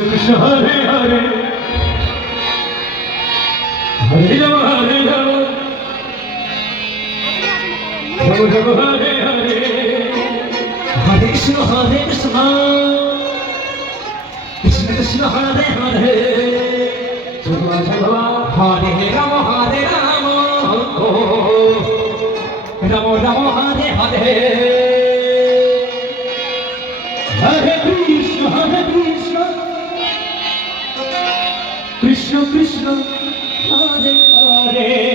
কৃষ্ণ হরে হরে। হরে রাম হরে রাম। রাম রাম হরে হরে। হরে কৃষ্ণ হরে কৃষ্ণ। কৃষ্ণ কৃষ্ণ, হরে হরে। জগা জগা হরে রাম হরে Ram. Ram Ram, Hare Hare. Krishna Hare Hare.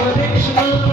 Hare Krishna.